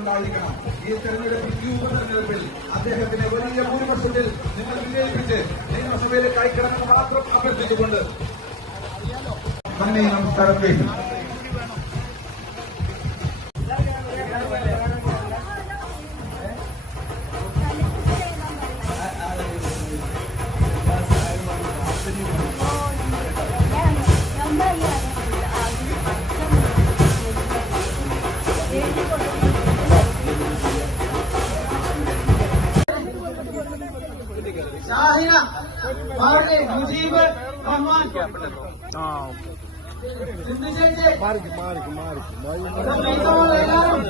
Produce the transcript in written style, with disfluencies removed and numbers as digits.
ഉണ്ടായിരിക്കണം. ഈ തെരഞ്ഞെടുപ്പിൽ, ഈ ഉപതെരഞ്ഞെടുപ്പിൽ അദ്ദേഹത്തിന് വലിയ ഭൂരിപക്ഷത്തിൽ നിങ്ങൾ വിജയിപ്പിച്ച് നിയമസഭയിലേക്ക് അയക്കണമെന്ന് മാത്രം അഭ്യർത്ഥിച്ചുകൊണ്ട് നന്ദി, നമസ്കാരം. ഷാഹിന, മുജീബ് റഹ്മാൻ, സിന്ധു ചേച്ചി, എല്ലാവരും